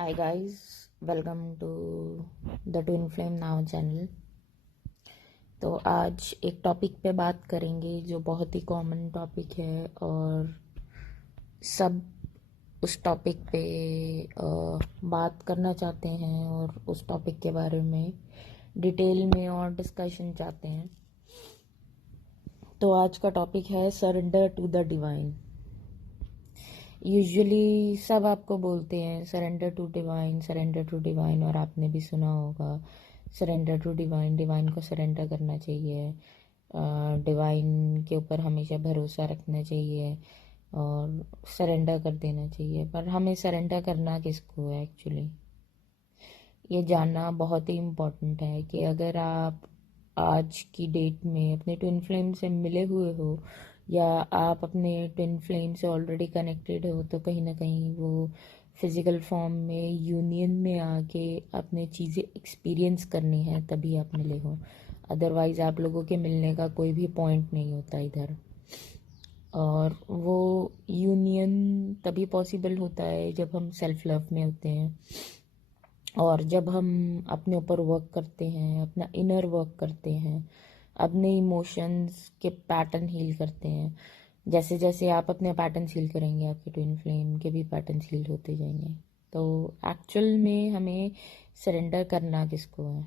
Hi guys, welcome to the Twin Flame Now channel. तो आज एक टॉपिक पे बात करेंगे जो बहुत ही कॉमन टॉपिक है और सब उस टॉपिक पे बात करना चाहते हैं और उस टॉपिक के बारे में डिटेल में और डिस्कशन चाहते हैं। तो आज का टॉपिक है surrender to the divine. Usually सब आपको बोलते हैं surrender to divine, surrender to divine, और आपने भी सुना होगा सरेंडर टू डिवाइन, डिवाइन को सरेंडर करना चाहिए, डिवाइन के ऊपर हमेशा भरोसा रखना चाहिए और सरेंडर कर देना चाहिए। पर हमें सरेंडर करना किसको है एक्चुअली, ये जानना बहुत ही इम्पोर्टेंट है कि अगर आप आज की डेट में अपने ट्विन फ्लेम से मिले हुए हो या आप अपने ट्विन फ्लेम से ऑलरेडी कनेक्टेड हो, तो कहीं ना कहीं वो फिज़िकल फॉर्म में यूनियन में आके अपने चीज़ें एक्सपीरियंस करनी है तभी आप मिले हो। अदरवाइज़ आप लोगों के मिलने का कोई भी पॉइंट नहीं होता इधर। और वो यूनियन तभी पॉसिबल होता है जब हम सेल्फ लव में होते हैं और जब हम अपने ऊपर वर्क करते हैं, अपना इनर वर्क करते हैं, अपने इमोशंस के पैटर्न हील करते हैं। जैसे जैसे आप अपने पैटर्न हील करेंगे, आपके ट्विन फ्लेम के भी पैटर्न हील होते जाएंगे। तो एक्चुअल में हमें सरेंडर करना किसको है?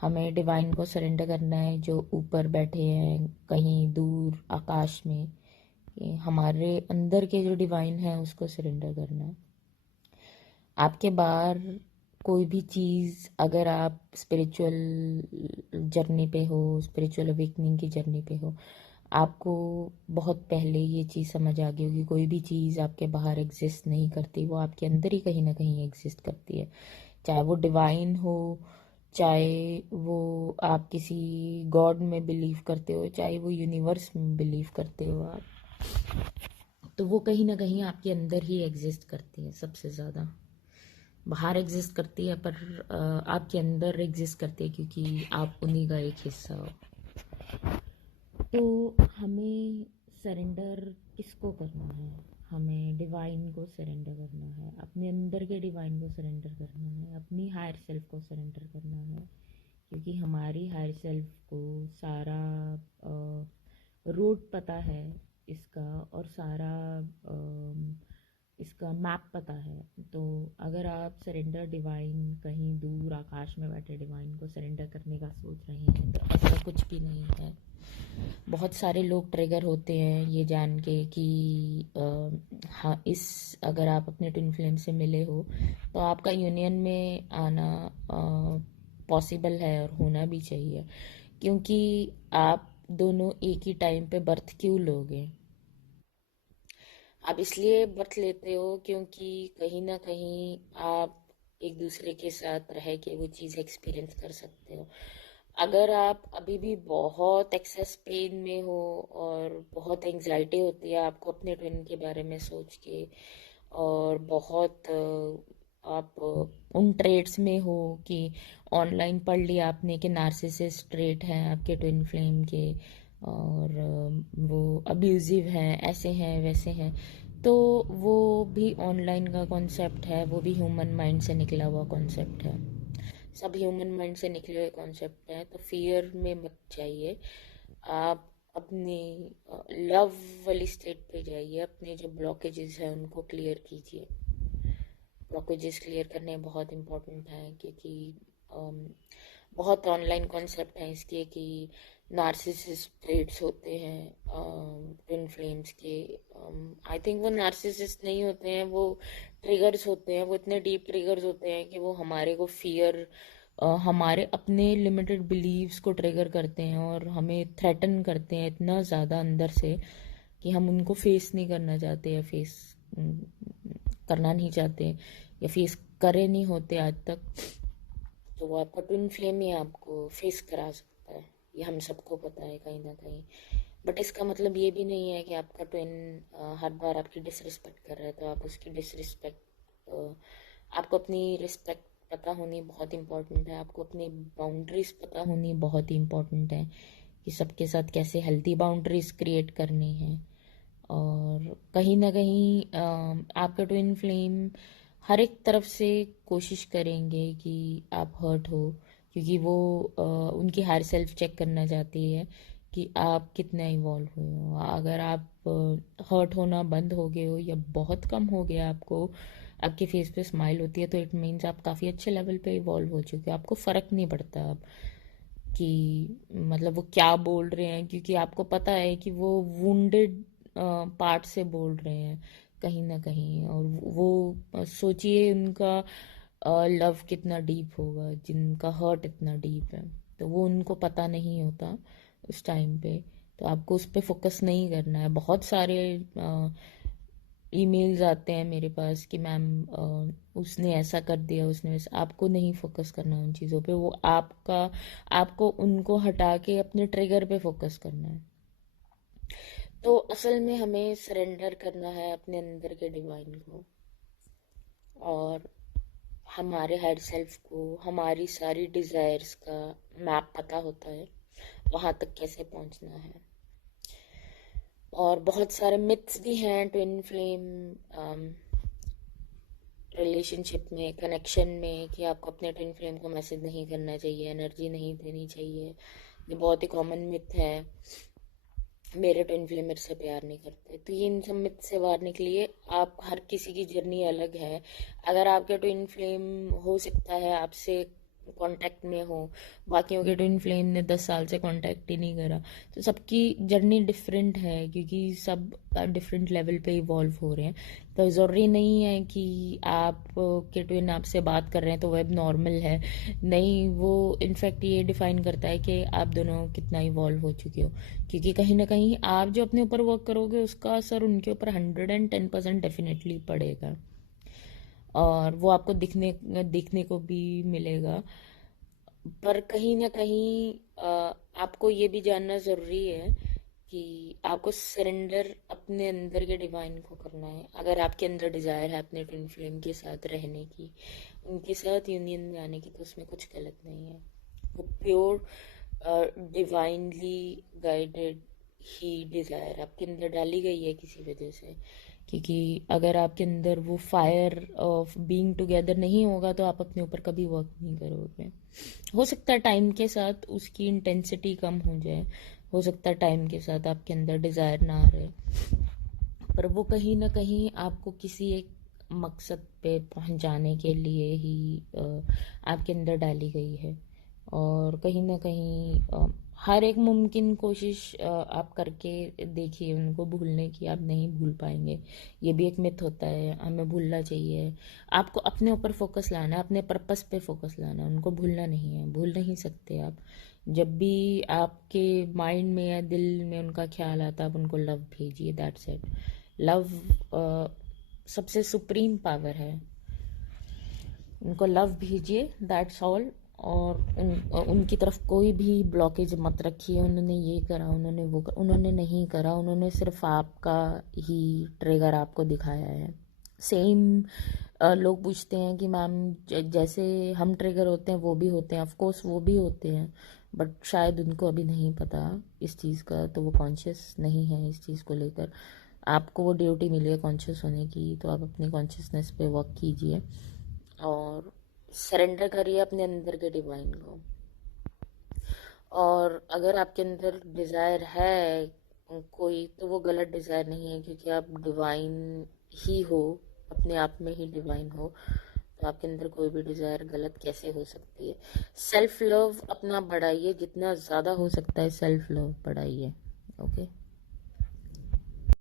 हमें डिवाइन को सरेंडर करना है जो ऊपर बैठे हैं कहीं दूर आकाश में। कि हमारे अंदर के जो डिवाइन है उसको सरेंडर करना है। आपके बाहर कोई भी चीज़, अगर आप स्पिरिचुअल जर्नी पे हो, स्पिरिचुअल अवेकनिंग की जर्नी पे हो, आपको बहुत पहले ये चीज़ समझ आ गई होगी, कोई भी चीज़ आपके बाहर एग्जिस्ट नहीं करती, वो आपके अंदर ही कहीं ना कहीं एग्जिस्ट करती है। चाहे वो डिवाइन हो, चाहे वो आप किसी गॉड में बिलीव करते हो, चाहे वो यूनिवर्स में बिलीव करते हो आप, तो वो कहीं ना कहीं आपके अंदर ही एग्जिस्ट करती है। सबसे ज़्यादा बाहर एग्जिस्ट करती है पर आपके अंदर एग्जिस्ट करती है क्योंकि आप उन्हीं का एक हिस्सा हो। तो हमें सरेंडर किसको करना है? हमें डिवाइन को सरेंडर करना है, अपने अंदर के डिवाइन को सरेंडर करना है, अपनी हायर सेल्फ को सरेंडर करना है। क्योंकि हमारी हायर सेल्फ को सारा रोड पता है इसका, और सारा इसका मैप पता है। तो अगर आप सरेंडर डिवाइन, कहीं दूर आकाश में बैठे डिवाइन को सरेंडर करने का सोच रहे हैं, तो ऐसा कुछ भी नहीं है। बहुत सारे लोग ट्रिगर होते हैं ये जान के कि हाँ, इस अगर आप अपने ट्विन फ्लेम से मिले हो तो आपका यूनियन में आना पॉसिबल है और होना भी चाहिए। क्योंकि आप दोनों एक ही टाइम पे बर्थ क्यों लोगे? आप इसलिए बर्थ लेते हो क्योंकि कहीं ना कहीं आप एक दूसरे के साथ रह के वो चीज़ एक्सपीरियंस कर सकते हो। अगर आप अभी भी बहुत एक्सेस पेन में हो और बहुत एंजाइटी होती है आपको अपने ट्विन के बारे में सोच के, और बहुत आप उन ट्रेड्स में हो कि ऑनलाइन पढ़ लिया आपने कि नार्सिसिस्ट ट्रेट हैं आपके ट्विन फ्लेम के, और वो अब्यूजिव हैं, ऐसे हैं वैसे हैं, तो वो भी ऑनलाइन का कॉन्सेप्ट है, वो भी ह्यूमन माइंड से निकला हुआ कॉन्सेप्ट है। सब ह्यूमन माइंड से निकले हुए कॉन्सेप्ट है। तो फियर में मत जाइए, आप अपनी लव वाली स्टेट पे जाइए। अपने जो ब्लॉकेजेस हैं उनको क्लियर कीजिए। ब्लॉकेजेस क्लियर करने बहुत इम्पोर्टेंट है क्योंकि अम, बहुत ऑनलाइन कॉन्सेप्ट हैं इसके कि नार्सिसिस्ट ट्रेड्स होते हैं ट्विन फ्लेम्स के। आई थिंक वो नार्सिसिस्ट नहीं होते हैं, वो ट्रिगर्स होते हैं। वो इतने डीप ट्रिगर्स होते हैं कि वो हमारे को फियर, हमारे अपने लिमिटेड बिलीव्स को ट्रिगर करते हैं और हमें थ्रेटन करते हैं इतना ज़्यादा अंदर से कि हम उनको फेस नहीं करना चाहते या फेस करना नहीं चाहते या फेस करे नहीं होते आज तक। तो वो आपका ट्विन फ्लेम ही आपको फेस करा सकता है, ये हम सबको पता है कहीं ना कहीं। बट इसका मतलब ये भी नहीं है कि आपका ट्विन हर बार आपकी डिसरिस्पेक्ट कर रहा है तो आप उसकी डिसरिस्पेक्ट, आपको अपनी रिस्पेक्ट पता होनी बहुत इम्पोर्टेंट है। आपको अपनी बाउंड्रीज पता होनी बहुत ही इम्पोर्टेंट है कि सबके साथ कैसे हेल्दी बाउंड्रीज क्रिएट करनी है। और कहीं ना कहीं आपका ट्विन फ्लेम हर एक तरफ से कोशिश करेंगे कि आप हर्ट हो, क्योंकि वो उनकी हायर सेल्फ चेक करना चाहती है कि आप कितना इवॉल्व हुए हो। अगर आप हर्ट होना बंद हो गए हो या बहुत कम हो गया आपको, आपके फेस पे स्माइल होती है, तो इट मीन्स आप काफ़ी अच्छे लेवल पे इवॉल्व हो चुके हो। आपको फ़र्क नहीं पड़ता अब कि मतलब वो क्या बोल रहे हैं, क्योंकि आपको पता है कि वो वुंडेड पार्ट से बोल रहे हैं कहीं ना कहीं। और वो सोचिए उनका लव कितना डीप होगा, जिनका हर्ट इतना डीप है, तो वो उनको पता नहीं होता उस टाइम पे। तो आपको उस पर फोकस नहीं करना है। बहुत सारे ईमेल्स आते हैं मेरे पास कि मैम उसने ऐसा कर दिया, उसने वैसा। आपको नहीं फोकस करना उन चीज़ों पे, वो आपका, आपको उनको हटा के अपने ट्रिगर पे फोकस करना है। तो असल में हमें सरेंडर करना है अपने अंदर के डिवाइन को, और हमारे हायर सेल्फ को हमारी सारी डिज़ायर्स का मैप पता होता है, वहाँ तक कैसे पहुँचना है। और बहुत सारे मिथ्स भी हैं ट्विन फ्लेम रिलेशनशिप में, कनेक्शन में, कि आपको अपने ट्विन फ्लेम को मैसेज नहीं करना चाहिए, एनर्जी नहीं देनी चाहिए। ये बहुत ही कॉमन मिथ है, मेरे ट्विन फ्लेम मेरे से प्यार नहीं करते। तो ये इन सब मिथ से बाहर निकलिए। आप, हर किसी की जर्नी अलग है। अगर आपके ट्विन फ्लेम हो सकता है आपसे कांटेक्ट में हो, बाकियों के ट्विन फ्लेम ने 10 साल से कांटेक्ट ही नहीं करा, तो सबकी जर्नी डिफरेंट है, क्योंकि सब डिफरेंट लेवल पे इवॉल्व हो रहे हैं। तो ज़रूरी नहीं है कि आप के ट्विन आपसे बात कर रहे हैं तो वेब नॉर्मल है। नहीं, वो इनफैक्ट ये डिफाइन करता है कि आप दोनों कितना इवॉल्व हो चुके हो, क्योंकि कहीं ना कहीं आप जो अपने ऊपर वर्क करोगे उसका असर उनके ऊपर 110% डेफिनेटली पड़ेगा, और वो आपको दिखने दिखने को भी मिलेगा। पर कहीं ना कहीं आपको ये भी जानना ज़रूरी है कि आपको सरेंडर अपने अंदर के डिवाइन को करना है। अगर आपके अंदर डिज़ायर है अपने ट्विन फ्लेम के साथ रहने की, उनके साथ यूनियन में आने की, तो उसमें कुछ गलत नहीं है। वो प्योर डिवाइनली गाइडेड ही डिज़ायर आपके अंदर डाली गई है किसी वजह से। क्योंकि अगर आपके अंदर वो फायर ऑफ बीइंग टुगेदर नहीं होगा तो आप अपने ऊपर कभी वर्क नहीं करोगे। हो सकता है टाइम के साथ उसकी इंटेंसिटी कम हो जाए, हो सकता है टाइम के साथ आपके अंदर डिज़ायर ना रहे, पर वो कहीं ना कहीं आपको किसी एक मकसद पे पहुंच जाने के लिए ही आपके अंदर डाली गई है। और कहीं ना कहीं हर एक मुमकिन कोशिश आप करके देखिए उनको भूलने की, आप नहीं भूल पाएंगे। ये भी एक मिथ होता है, हमें भूलना चाहिए। आपको अपने ऊपर फोकस लाना है, अपने पर्पस पे फोकस लाना है, उनको भूलना नहीं है। भूल नहीं सकते आप। जब भी आपके माइंड में या दिल में उनका ख्याल आता है, आप उनको लव भेजिए, दैट्स इट। लव सबसे सुप्रीम पावर है, उनको लव भेजिए, दैट्स ऑल। और उनकी तरफ कोई भी ब्लॉकेज मत रखिए, उन्होंने ये करा, उन्होंने वो करा, उन्होंने नहीं करा, उन्होंने सिर्फ आपका ही ट्रिगर आपको दिखाया है। सेम लोग पूछते हैं कि मैम जैसे हम ट्रिगर होते हैं वो भी होते हैं, ऑफ कोर्स वो भी होते हैं, बट शायद उनको अभी नहीं पता इस चीज़ का, तो वो कॉन्शियस नहीं है इस चीज़ को लेकर। आपको वो ड्यूटी मिली है कॉन्शियस होने की, तो आप अपनी कॉन्शियसनेस पे वर्क कीजिए और सरेंडर करिए अपने अंदर के डिवाइन को। और अगर आपके अंदर डिज़ायर है कोई, तो वो गलत डिज़ायर नहीं है, क्योंकि आप डिवाइन ही हो, अपने आप में ही डिवाइन हो। तो आपके अंदर कोई भी डिज़ायर गलत कैसे हो सकती है। सेल्फ लव अपना बढ़ाइए, जितना ज़्यादा हो सकता है सेल्फ लव बढ़ाइए। ओके।